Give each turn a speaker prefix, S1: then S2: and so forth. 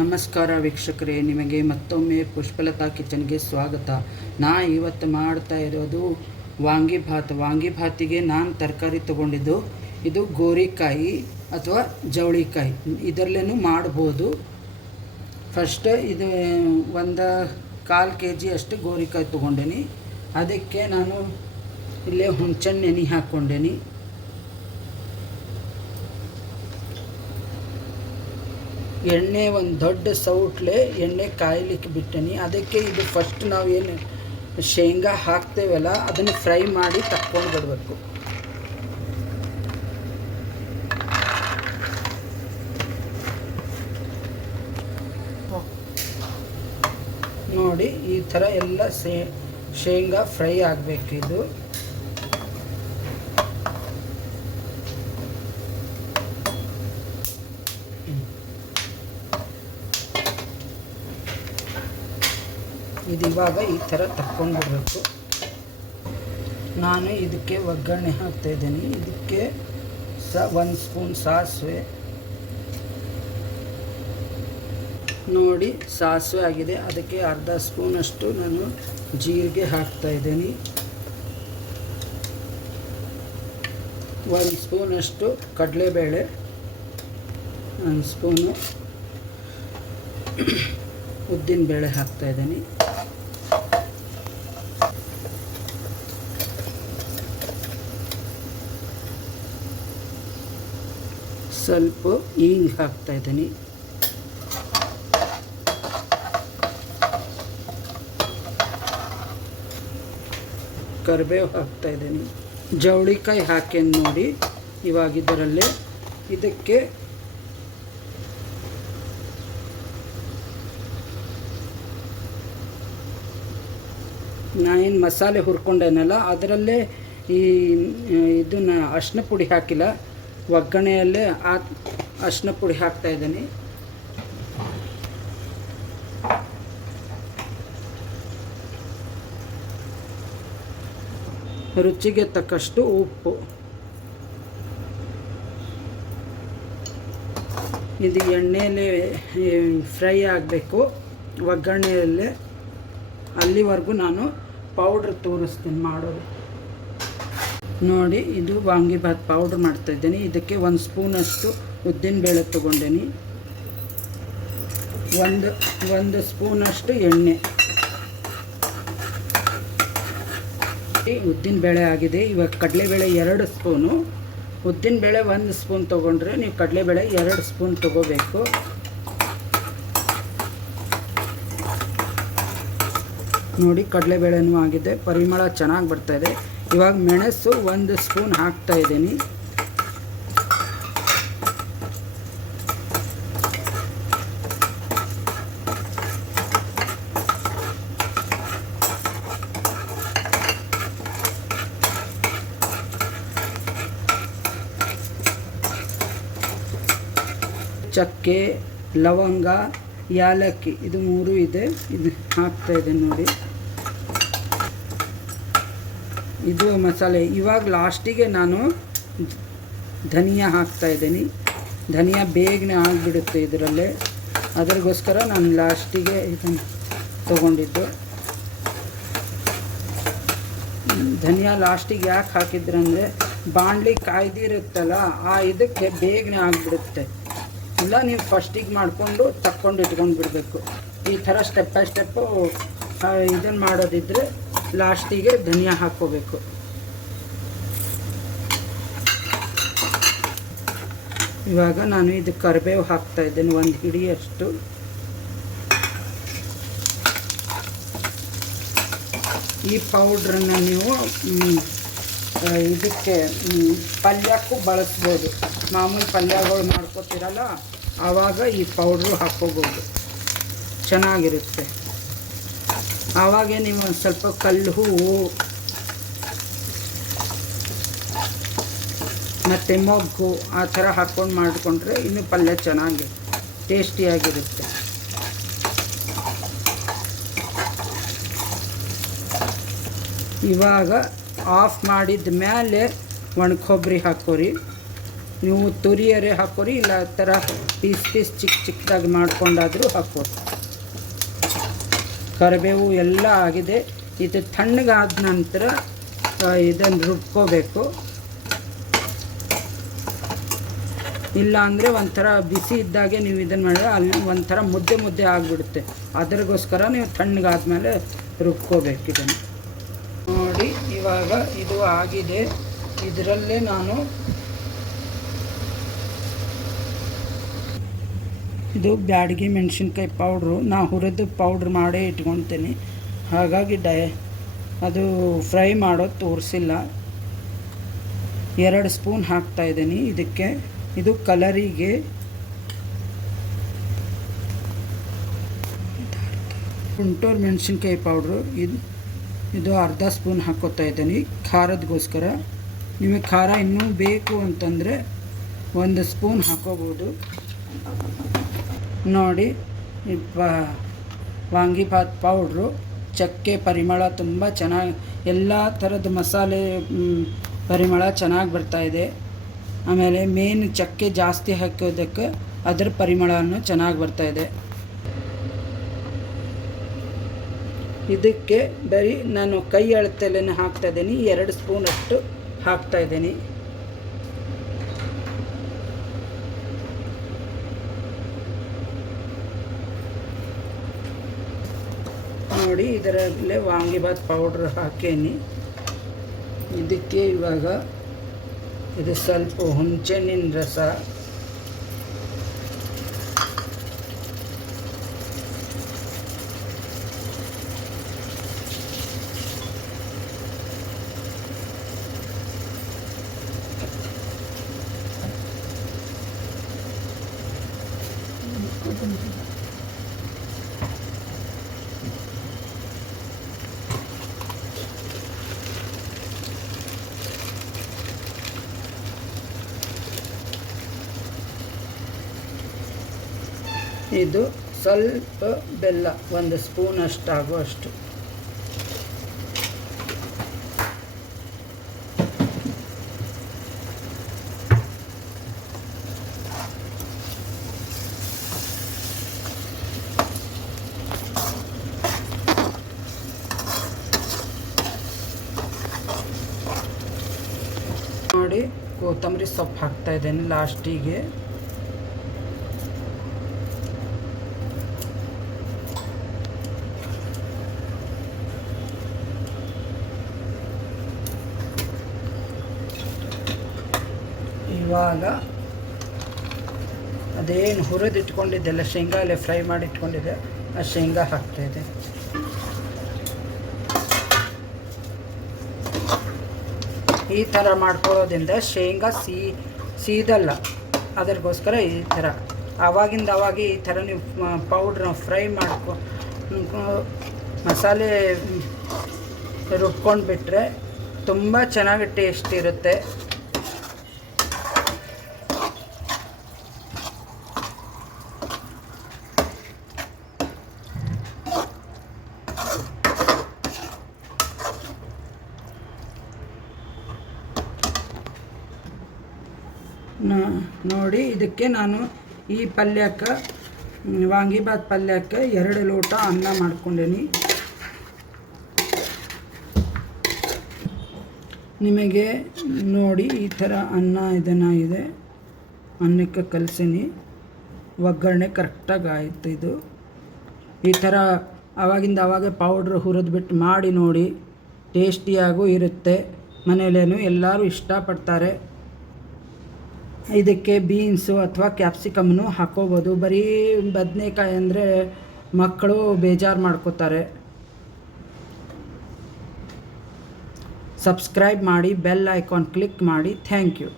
S1: ನಮಸ್ಕಾರ ವೀಕ್ಷಕರೇ, ನಿಮಗೆ ಮತ್ತೊಮ್ಮೆ ಪುಷ್ಪಲತಾ ಕಿಚನ್ಗೆ ಸ್ವಾಗತ. ನಾ ಇವತ್ತು ಮಾಡ್ತಾ ಇರೋದು ವಾಂಗಿಭಾತ್ ವಾಂಗಿಭಾತಿಗೆ ನಾನು ತರಕಾರಿ ತೊಗೊಂಡಿದ್ದು, ಇದು ಗೋರಿಕಾಯಿ ಅಥವಾ ಜವಳಿಕಾಯಿ. ಇದರಲ್ಲೇನು ಮಾಡ್ಬೋದು. ಫಸ್ಟ್ ಇದು ಒಂದು ಕಾಲು ಕೆ ಜಿ ಅಷ್ಟು ಗೋರಿಕಾಯಿ ತೊಗೊಂಡೇನಿ. ಅದಕ್ಕೆ ನಾನು ಇಲ್ಲೇ ಹುಣ್ಚಣ್ಣೆ ನೆನೆ ಹಾಕ್ಕೊಂಡೇನಿ. ಎಣ್ಣೆ ಒಂದು ದೊಡ್ಡ ಸೌಟ್ಲೆ ಎಣ್ಣೆ ಕಾಯಲಿಕ್ಕೆ ಬಿಟ್ಟನಿ. ಅದಕ್ಕೆ ಇದು ಫಸ್ಟ್ ನಾವು ಏನು ಶೇಂಗಾ ಹಾಕ್ತೇವಲ್ಲ, ಅದನ್ನು ಫ್ರೈ ಮಾಡಿ ತಕ್ಕೊಂಡು ಬಿಡಬೇಕು ನೋಡಿ, ಈ ಥರ ಎಲ್ಲ ಶೇಂಗಾ ಫ್ರೈ ಆಗಬೇಕು ಇದು. ಇದು ಇವಾಗ ಈ ಥರ ತಕ್ಕೊಂಡ್ಬಿಡ್ಬೇಕು. ನಾನು ಇದಕ್ಕೆ ಒಗ್ಗರಣೆ ಹಾಕ್ತಾಯಿದ್ದೀನಿ ಇದಕ್ಕೆ ಸ, ಒಂದು ಸ್ಪೂನ್ ಸಾಸಿವೆ. ನೋಡಿ, ಸಾಸಿವೆ ಆಗಿದೆ. ಅದಕ್ಕೆ ಅರ್ಧ ಸ್ಪೂನಷ್ಟು ನಾನು ಜೀರಿಗೆ ಹಾಕ್ತಾಯಿದ್ದೀನಿ ಒಂದು ಸ್ಪೂನಷ್ಟು ಕಡಲೆಬೇಳೆ. ಒಂದು ಸ್ಪೂನು ಉದ್ದಿನ ಬೇಳೆ ಹಾಕ್ತಾ ಸ್ವಲ್ಪ ಹಿಂಗ್ ಹಾಕ್ತಾ ಇದ್ದೀನಿ. ಕರಿಬೇವು ಹಾಕ್ತಾ ಇದ್ದೀನಿ. ಜವಳಿಕಾಯಿ ಹಾಕೇನು ನೋಡಿ, ಇವಾಗ ಇದರಲ್ಲೇ ಇದಕ್ಕೆ ನಾನೇನು ಮಸಾಲೆ ಹುರ್ಕೊಂಡೇನಲ್ಲ, ಅದರಲ್ಲೇ ಈ, ಇದನ್ನು ಅರ್ಶಿನ ಪುಡಿ ಹಾಕಿಲ್ಲ. ಒಗ್ಗರಣೆಯಲ್ಲೇ ಆ ಅರ್ಶಿನ ಪುಡಿ ಹಾಕ್ತಾ ಇದ್ದೀನಿ. ರುಚಿಗೆ ತಕ್ಕಷ್ಟು ಉಪ್ಪು. ಇದು ಎಣ್ಣೆಯಲ್ಲಿ ಫ್ರೈ ಆಗಬೇಕು. ಒಗ್ಗರಣೆಯಲ್ಲೇ ಅಲ್ಲಿವರೆಗೂ ನಾನು ಪೌಡ್ರ್ ತೋರಿಸ್ತೀನಿ ಮಾಡೋದು. ನೋಡಿ, ಇದು ವಾಂಗಿಭಾತ್ ಪೌಡ್ರ್ ಮಾಡ್ತಾಯಿದ್ದೀನಿ ಇದಕ್ಕೆ ಒಂದು ಸ್ಪೂನಷ್ಟು ಉದ್ದಿನಬೇಳೆ ತೊಗೊಂಡೇನಿ. ಒಂದು ಒಂದು ಸ್ಪೂನಷ್ಟು ಎಣ್ಣೆ. ಉದ್ದಿನಬೇಳೆ ಆಗಿದೆ. ಇವಾಗ ಕಡಲೆಬೇಳೆ ಎರಡು ಸ್ಪೂನು ಉದ್ದಿನಬೇಳೆ ಒಂದು ಸ್ಪೂನ್ ತೊಗೊಂಡ್ರೆ ನೀವು ಕಡಲೆಬೇಳೆ ಎರಡು ಸ್ಪೂನ್ ತೊಗೋಬೇಕು. ನೋಡಿ ಕಡಲೆಬೇಳೆನೂ ಆಗಿದೆ. ಪರಿಮಳ ಚೆನ್ನಾಗಿ ಬರ್ತಾಯಿದೆ ಇವಾಗ ಮೆಣಸು ಒಂದು ಸ್ಪೂನ್ ಹಾಕ್ತಾ ಇದ್ದೀನಿ. ಚಕ್ಕೆ, ಲವಂಗ, ಯಾಲಕ್ಕಿ, ಇದು ಮೂರು ಇದೆ. ಇದು ಹಾಕ್ತಾ ಇದೆ ನೋಡಿ. ಇದು ಮಸಾಲೆ. ಇವಾಗ ಲಾಸ್ಟಿಗೆ ನಾನು ಧನಿಯಾ ಹಾಕ್ತಾ ಇದ್ದೀನಿ. ಧನಿಯಾ ಬೇಗನೆ ಆಗಿಬಿಡುತ್ತೆ ಇದರಲ್ಲೇ. ಅದರಿಗೋಸ್ಕರ ನಾನು ಲಾಸ್ಟಿಗೆ ಇದನ್ನು ತೊಗೊಂಡಿದ್ದು. ಧನಿಯಾ ಲಾಸ್ಟಿಗೆ ಯಾಕೆ ಹಾಕಿದ್ರಂದರೆ ಬಾಣಲಿ ಕಾಯ್ದಿರುತ್ತಲ್ಲ ಆ ಇದಕ್ಕೆ ಬೇಗನೆ ಆಗಿಬಿಡುತ್ತೆ. ಇಲ್ಲ, ನೀವು ಫಸ್ಟಿಗೆ ಮಾಡಿಕೊಂಡು ತಕ್ಕೊಂಡು ಇಟ್ಕೊಂಡು ಬಿಡಬೇಕು ಈ ಥರ ಸ್ಟೆಪ್ ಬೈ ಸ್ಟೆಪ್ಪು ಇದನ್ನು ಮಾಡೋದಿದ್ದರೆ ಲಾಸ್ಟಿಗೆ ಧನಿಯಾ ಹಾಕ್ಕೋಬೇಕು. ಇವಾಗ ನಾನು ಇದು ಕರಿಬೇವು ಹಾಕ್ತಾ ಇದ್ದೇನೆ, ಒಂದು ಹಿಡಿಯಷ್ಟು. ಈ ಪೌಡ್ರನ್ನು ನೀವು ಇದಕ್ಕೆ ಪಲ್ಯಕ್ಕೂ ಬಳಸ್ಬೋದು. ಮಾಮೂಲಿ ಪಲ್ಯಗಳು ಮಾಡ್ಕೋತೀರಲ್ಲ, ಆವಾಗ ಈ ಪೌಡ್ರು ಹಾಕ್ಕೋಬೋದು. ಚೆನ್ನಾಗಿರುತ್ತೆ. ಆವಾಗೇ ನೀವು ಒಂದು ಸ್ವಲ್ಪ ಕಲ್ಲು ಹೂವು, ಮತ್ತು ಮೊಗ್ಗು ಆ ಥರ ಹಾಕ್ಕೊಂಡು ಮಾಡಿಕೊಂಡ್ರೆ ಇನ್ನೂ ಪಲ್ಯ ಚೆನ್ನಾಗಿ ಟೇಸ್ಟಿಯಾಗಿರುತ್ತೆ ಇವಾಗ ಆಫ್ ಮಾಡಿದ ಮೇಲೆ ಒಣ ಕೊಬ್ಬರಿ ಹಾಕೋರಿ. ನೀವು ತುರಿಯರೆ ಹಾಕೋರಿ, ಇಲ್ಲ ಆ ಥರ ಪೀಸ್ ಪೀಸ್ ಚಿಕ್ಕ ಚಿಕ್ಕದಾಗಿ ಮಾಡ್ಕೊಂಡಾದರೂ ಹಾಕ್ಬೋದು. ಕರಿಬೇವು ಎಲ್ಲ ಆಗಿದೆ. ಇದು ತಣ್ಣಗಾದ ನಂತರ ಇದನ್ನು ರುಬ್ಕೋಬೇಕು. ಇಲ್ಲ ಅಂದರೆ ಒಂಥರ ಬಿಸಿ ಇದ್ದಾಗೆ ನೀವು ಇದನ್ನು ಮಾಡಿದ್ರೆ ಅಲ್ಲಿ ಒಂಥರ ಮುದ್ದೆ ಮುದ್ದೆ ಆಗಿಬಿಡುತ್ತೆ. ಅದರಿಗೋಸ್ಕರ ನೀವು ತಣ್ಣಗಾದ್ಮೇಲೆ ರುಬ್ಕೋಬೇಕು ಇದನ್ನು. ನೋಡಿ, ಇವಾಗ ಇದು ಆಗಿದೆ. ಇದರಲ್ಲೇ ನಾನು ಇದು ಬ್ಯಾಡಗಿ ಮೆಣಸಿನ್ಕಾಯಿ ಪೌಡ್ರು. ನಾ ಹುರಿದು ಪೌಡ್ರ್ ಮಾಡೇ ಇಟ್ಕೊತೀನಿ. ಹಾಗಾಗಿ ಡೈ, ಅದು ಫ್ರೈ ಮಾಡೋದು ತೋರಿಸಿಲ್ಲ. ಎರಡು ಸ್ಪೂನ್ ಹಾಕ್ತಾ ಇದ್ದೀನಿ ಇದಕ್ಕೆ. ಇದು ಕಲರಿಗೆ ಗುಂಟೂರು ಮೆಣಸಿನ್ಕಾಯಿ ಪೌಡ್ರು. ಇದು ಇದು ಅರ್ಧ ಸ್ಪೂನ್ ಹಾಕೋತಾ ಇದ್ದೀನಿ ಖಾರದಗೋಸ್ಕರ. ನಿಮಗೆ ಖಾರ ಇನ್ನೂ ಬೇಕು ಅಂತಂದರೆ ಒಂದು ಸ್ಪೂನ್ ಹಾಕೋಬೋದು. ನೋಡಿ ವಾಂಗಿಭಾತ್ ಪೌಡ್ರು, ಚಕ್ಕೆ ಪರಿಮಳ ತುಂಬ ಚೆನ್ನಾಗಿ, ಎಲ್ಲ ಥರದ ಮಸಾಲೆ ಪರಿಮಳ ಚೆನ್ನಾಗಿ ಬರ್ತಾಯಿದೆ ಆಮೇಲೆ ಮೇನ್ ಚಕ್ಕೆ ಜಾಸ್ತಿ ಹಾಕೋದಕ್ಕೆ ಅದರ ಪರಿಮಳನೂ ಚೆನ್ನಾಗಿ ಬರ್ತಾಯಿದೆ ಇದಕ್ಕೆ ಬರೀ ನಾನು ಕೈ ಅಳತೆಲ್ಲೇ ಹಾಕ್ತಾ ಇದ್ದೀನಿ, ಎರಡು ಸ್ಪೂನಷ್ಟು ಹಾಕ್ತಾ ನೋಡಿ ಇದರಲ್ಲೇ ವಾಂಗಿಬಾತ್ ಪೌಡ್ರ್ ಹಾಕೇನಿ. ಇದಕ್ಕೆ ಇವಾಗ ಇದು ಸ್ವಲ್ಪ ಹುಂಚೆಹಣ್ಣಿನ ರಸ. ಇದು ಸ್ವಲ್ಪ ಬೆಲ್ಲ ಒಂದು ಸ್ಪೂನ್ ಅಷ್ಟಾಗುವಷ್ಟು ನೋಡಿ ಕೊತ್ತಂಬರಿ ಸೊಪ್ಪು ಹಾಕ್ತಾ ಇದ್ದೇನೆ ಲಾಸ್ಟಿಗೆ. ಇವಾಗ ಅದೇನು ಹುರಿದಿಟ್ಕೊಂಡಿದ್ದೆಲ್ಲ ಶೇಂಗಾ ಅಲ್ಲೇ ಫ್ರೈ ಮಾಡಿ ಇಟ್ಕೊಂಡಿದ್ದೆ ಆ ಶೇಂಗಾ ಹಾಕ್ತಾಯಿದೆ ಈ ಥರ ಮಾಡ್ಕೊಳ್ಳೋದ್ರಿಂದ ಶೇಂಗಾ ಸೀ, ಸೀದಲ್ಲ ಅದಕ್ಕೋಸ್ಕರ ಈ ಥರ. ಆವಾಗಿಂದ ಅವಾಗ ಈ ಥರ ನೀವು ಪೌಡ್ರ್ ಫ್ರೈ ಮಾಡ್ಕೊ, ಮಸಾಲೆ ರುಬ್ಕೊಂಡು ಬಿಟ್ಟರೆ ತುಂಬ ಚೆನ್ನಾಗಿ ಟೇಸ್ಟ್ ಇರುತ್ತೆ. ನೋಡಿ, ಇದಕ್ಕೆ ನಾನು ಈ ಪಲ್ಯಕ್ಕೆ ವಾಂಗಿಬಾತ್ ಪಲ್ಯಕ್ಕೆ ಎರಡು ಲೋಟ ಅನ್ನ ಮಾಡ್ಕೊಂಡೀನಿ. ನಿಮಗೆ ನೋಡಿ ಈ ಥರ ಅನ್ನ ಇದನ್ನು ಇದೆ. ಅನ್ನಕ್ಕೆ ಕಲಸಿನಿ. ಒಗ್ಗರಣೆ ಕರೆಕ್ಟಾಗಿ ಆಯಿತು ಇದು. ಈ ಥರ ಆವಾಗಿಂದ ಆವಾಗ ಪೌಡ್ರ್ ಹುರಿದ್ಬಿಟ್ಟು ಮಾಡಿ ನೋಡಿ, ಟೇಸ್ಟಿಯಾಗೂ ಇರುತ್ತೆ. ಮನೆಯಲ್ಲೇನು ಎಲ್ಲರೂ ಇಷ್ಟಪಡ್ತಾರೆ. ಇದಕ್ಕೆ ಬೀನ್ಸು ಅಥವಾ ಕ್ಯಾಪ್ಸಿಕಮ್ನು ಹಾಕೋಬೋದು. ಬರೀ ಬದನೆಕಾಯಿ ಅಂದರೆ ಮಕ್ಕಳು ಬೇಜಾರು ಮಾಡ್ಕೋತಾರೆ. ಸಬ್ಸ್ಕ್ರೈಬ್ ಮಾಡಿ, ಬೆಲ್ ಐಕಾನ್ ಕ್ಲಿಕ್ ಮಾಡಿ. Thank you.